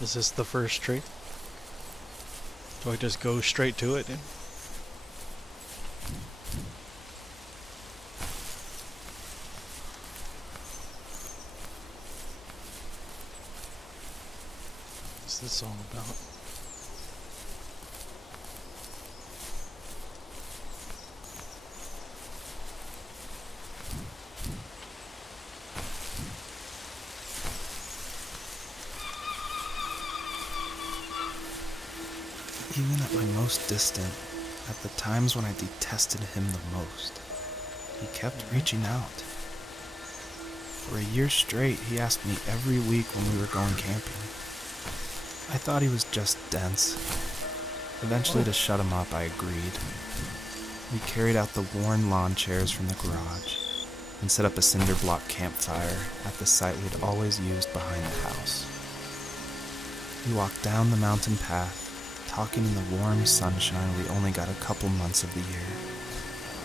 Is this the first tree? Do I just go straight to it? What's this all about? Even at my most distant, at the times when I detested him the most, he kept reaching out. For a year straight, he asked me every week when we were going camping. I thought he was just dense. Eventually, to shut him up, I agreed. We carried out the worn lawn chairs from the garage and set up a cinder block campfire at the site we'd always used behind the house. We walked down the mountain path, talking in the warm sunshine we only got a couple months of the year.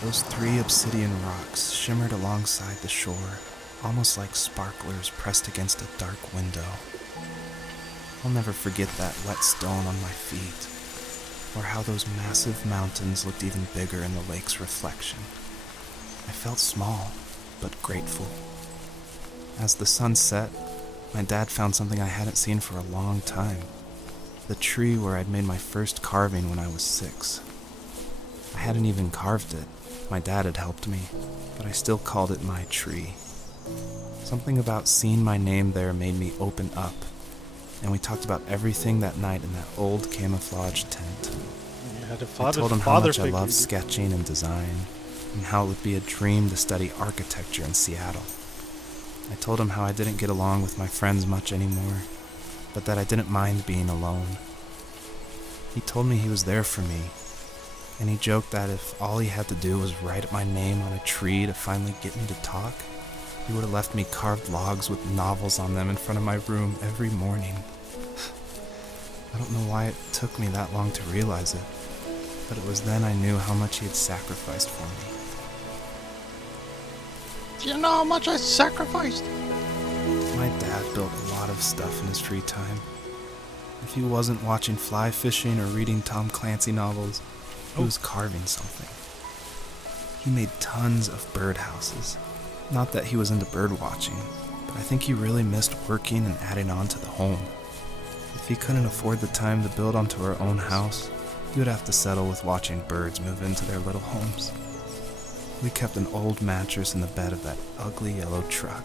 Those 3 obsidian rocks shimmered alongside the shore, almost like sparklers pressed against a dark window. I'll never forget that wet stone on my feet, or how those massive mountains looked even bigger in the lake's reflection. I felt small, but grateful. As the sun set, my dad found something I hadn't seen for a long time. The tree where I'd made my first carving when I was 6. I hadn't even carved it. My dad had helped me, but I still called it my tree. Something about seeing my name there made me open up, and we talked about everything that night in that old camouflage tent. I told him how much I loved sketching and design, and how it would be a dream to study architecture in Seattle. I told him how I didn't get along with my friends much anymore, but that I didn't mind being alone. He told me he was there for me, and he joked that if all he had to do was write my name on a tree to finally get me to talk, he would have left me carved logs with novels on them in front of my room every morning. I don't know why it took me that long to realize it, but it was then I knew how much he had sacrificed for me. Do you know how much I sacrificed? My dad built a lot of stuff in his free time. If he wasn't watching fly fishing or reading Tom Clancy novels, he was carving something. He made tons of birdhouses. Not that he was into bird watching, but I think he really missed working and adding on to the home. If he couldn't afford the time to build onto our own house, he would have to settle with watching birds move into their little homes. We kept an old mattress in the bed of that ugly yellow truck,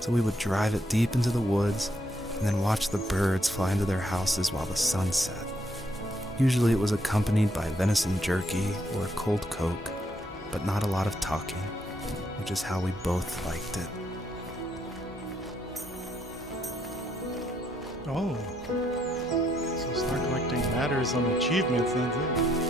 so we would drive it deep into the woods and then watch the birds fly into their houses while the sun set. Usually it was accompanied by venison jerky or a cold Coke, but not a lot of talking, which is how we both liked it. Oh. So start collecting matters on achievements, that's it.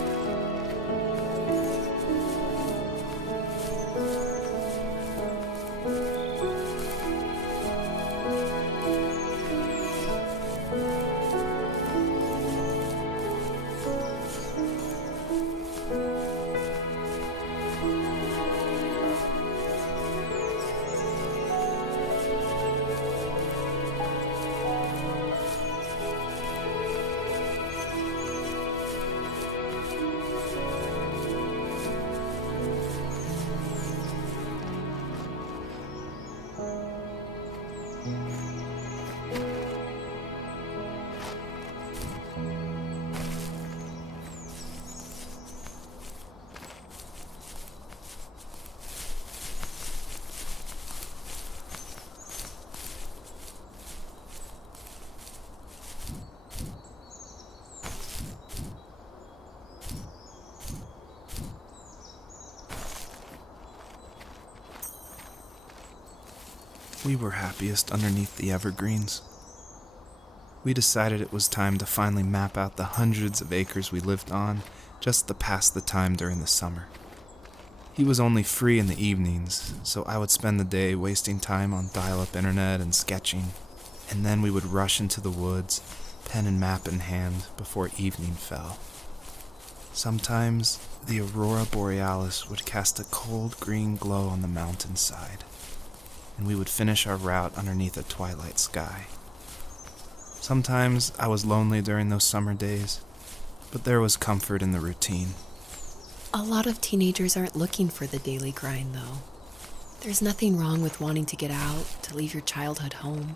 We were happiest underneath the evergreens. We decided it was time to finally map out the hundreds of acres we lived on just to pass the time during the summer. He was only free in the evenings, so I would spend the day wasting time on dial-up internet and sketching, and then we would rush into the woods, pen and map in hand, before evening fell. Sometimes the aurora borealis would cast a cold green glow on the mountainside, and we would finish our route underneath a twilight sky. Sometimes I was lonely during those summer days, but there was comfort in the routine. A lot of teenagers aren't looking for the daily grind, though. There's nothing wrong with wanting to get out, to leave your childhood home.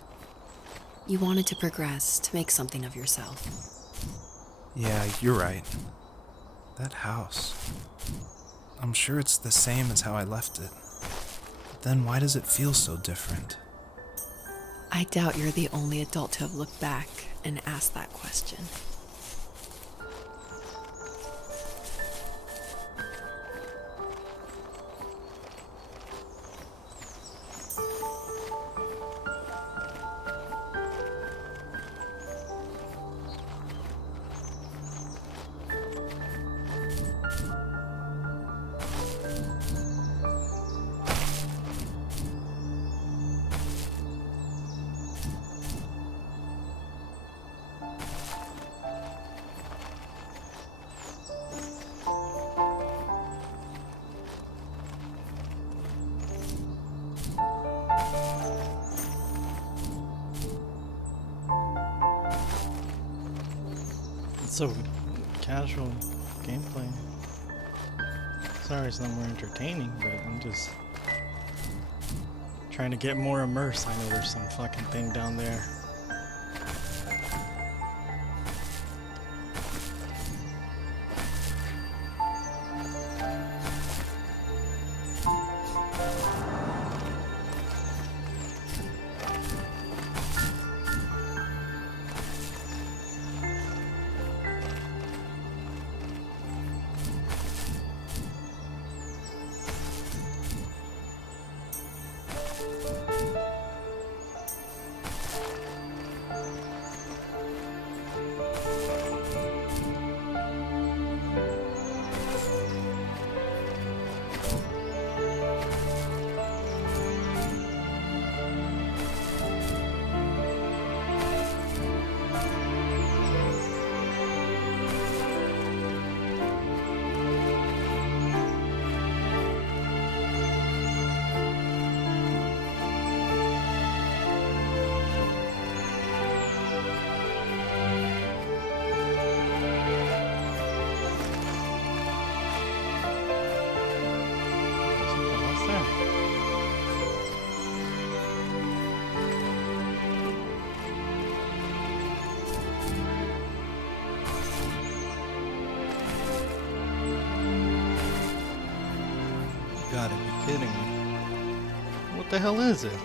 You wanted to progress, to make something of yourself. Yeah, you're right. That house. I'm sure it's the same as how I left it. But then why does it feel so different? I doubt you're the only adult to have looked back and asked that question. It's so casual gameplay. Sorry it's not more entertaining, but I'm just trying to get more immersed. I know there's some fucking thing down there. Something else there. You gotta be kidding me. What the hell is it?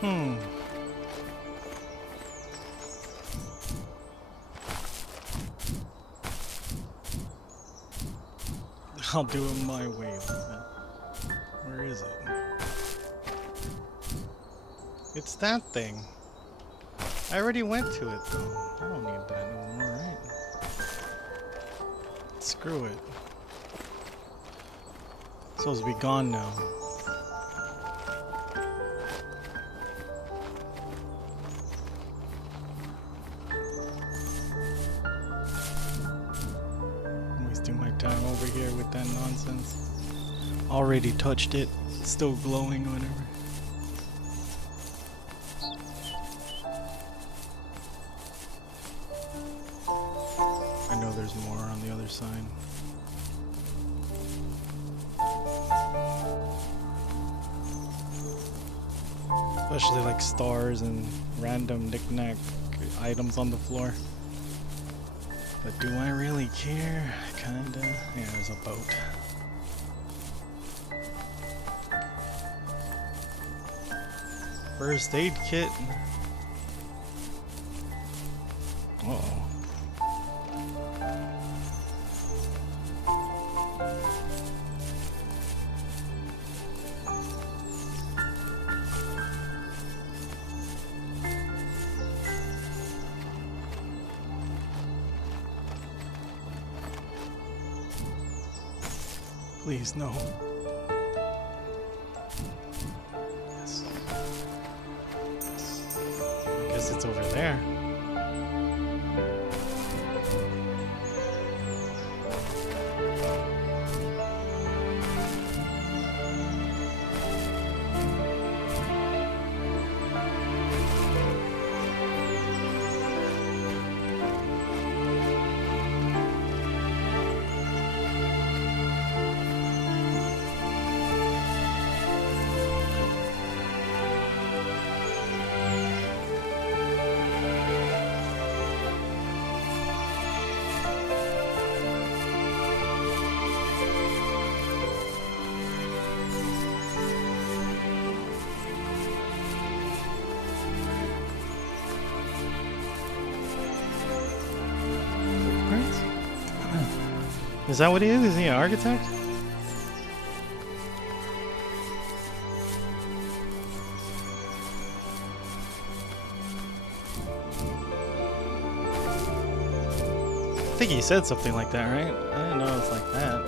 Hmm. I'll do it my way with that. Where is it? It's that thing. I already went to it though. I don't need that no more, right? Screw it. It's supposed to be gone now. I'm wasting my time over here with that nonsense. Already touched it. It's still glowing or whatever. I know there's more on the other side. Especially like stars and random knick-knack items on the floor. But do I really care? Kinda. Yeah, there's a boat. First aid kit. Uh-oh. Please, no. Yes. I guess it's over there. Is that what he is? Is he an architect? I think he said something like that, right? I didn't know it was like that.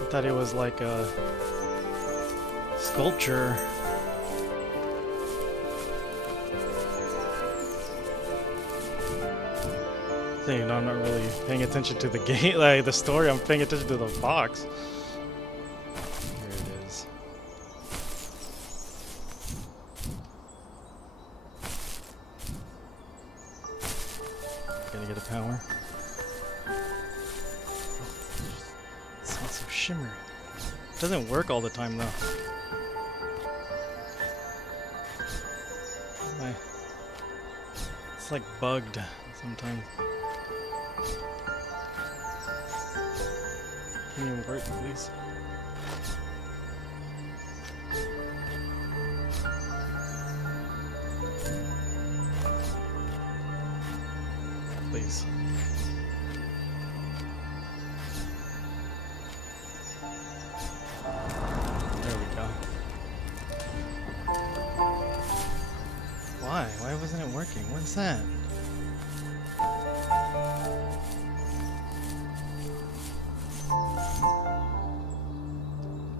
I thought it was like a sculpture. You know, I'm not really paying attention to the game, like the story. I'm paying attention to the box. Here it is. Gotta get a power. Oh, sounds so shimmery. Doesn't work all the time though. Why? It's like bugged sometimes. Can you work, please? Please. There we go. Why? Why wasn't it working? What's that?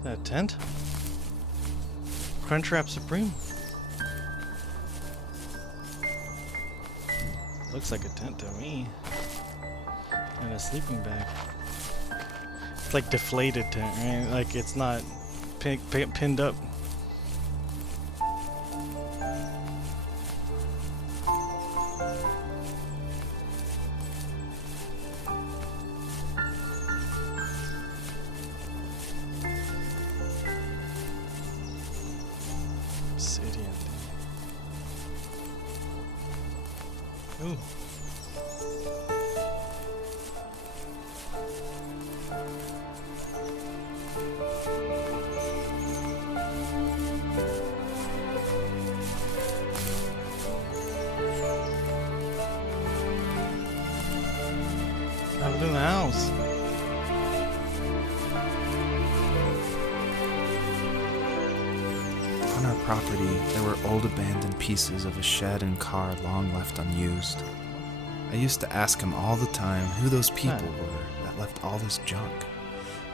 That tent? Crunchwrap Supreme. Looks like a tent to me. And a sleeping bag. It's like deflated tent, right? Like it's not pinned up. Obsidian. Ooh. Happened in the house. On our property, there were old abandoned pieces of a shed and car long left unused. I used to ask him all the time who those people were that left all this junk,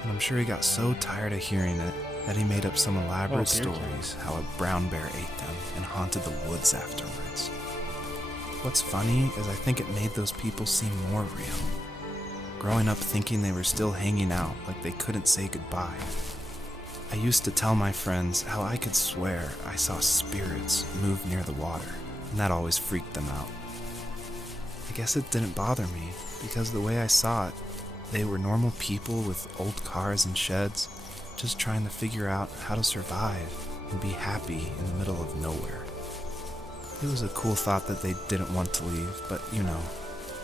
and I'm sure he got so tired of hearing it that he made up some elaborate stories how a brown bear ate them and haunted the woods afterwards. What's funny is I think it made those people seem more real. Growing up thinking they were still hanging out like they couldn't say goodbye. I used to tell my friends how I could swear I saw spirits move near the water, and that always freaked them out. I guess it didn't bother me, because the way I saw it, they were normal people with old cars and sheds, just trying to figure out how to survive and be happy in the middle of nowhere. It was a cool thought that they didn't want to leave, but you know,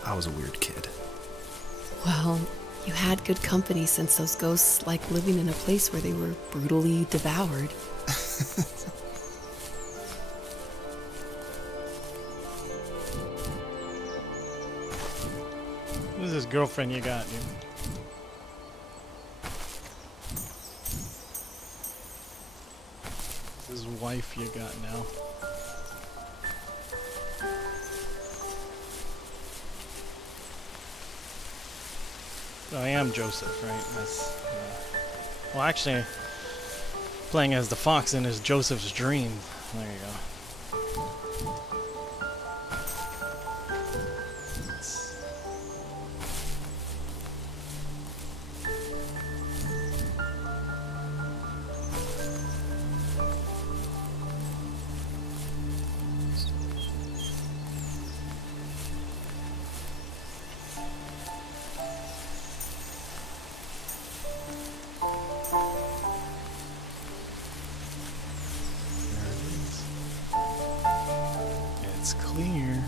I was a weird kid. Well, you had good company since those ghosts like living in a place where they were brutally devoured. Who's this girlfriend you got, dude? This wife you got now. I am Joseph, right? Well, actually, playing as the fox in is Joseph's dream. There you go. It's clear.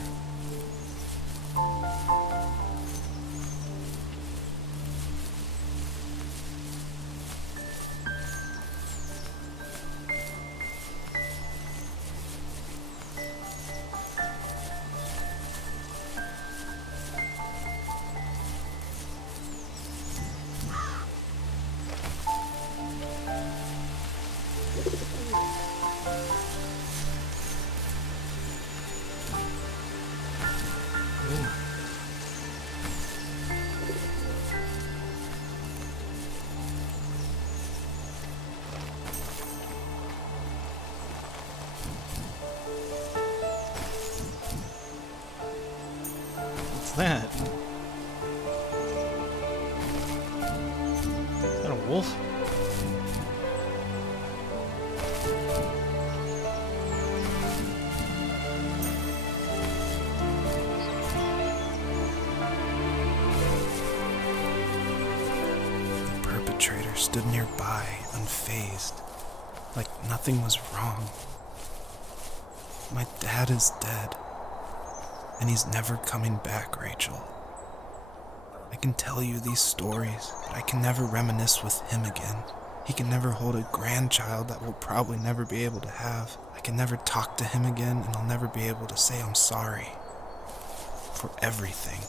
What's that? Is that a wolf? The perpetrator stood nearby, unfazed, like nothing was wrong. My dad is dead, and he's never coming back, Rachel. I can tell you these stories, but I can never reminisce with him again. He can never hold a grandchild that we'll probably never be able to have. I can never talk to him again, and I'll never be able to say I'm sorry for everything.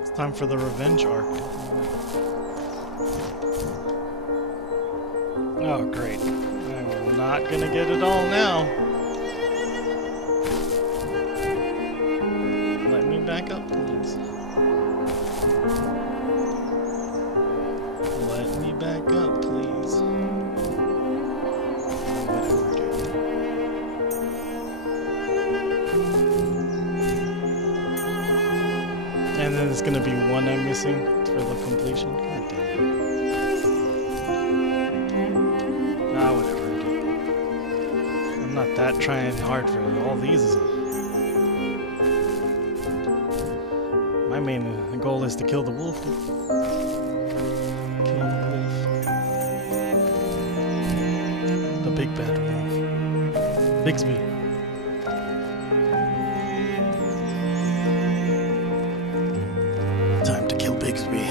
It's time for the revenge arc. Oh, great. I'm not gonna get it all now. Let me back up, please. Let me back up, please. Whatever, dude. And then there's gonna be one I'm missing for the completion. God damn it. Ah, whatever, dude. I'm not that trying hard for all these. My main goal is to kill the wolf. Kill the wolf. The big bad wolf. Bigsby. Time to kill Bigsby.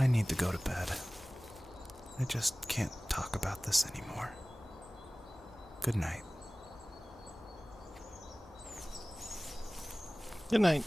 I need to go to bed. I just can't talk about this anymore. Good night. Good night.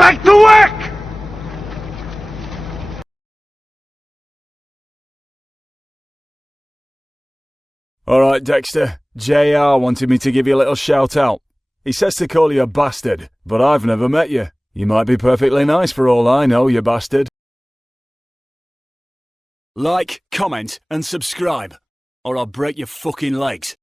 Back to work! Alright, Dexter. JR wanted me to give you a little shout out. He says to call you a bastard, but I've never met you. You might be perfectly nice for all I know, you bastard. Like, comment, and subscribe, or I'll break your fucking legs.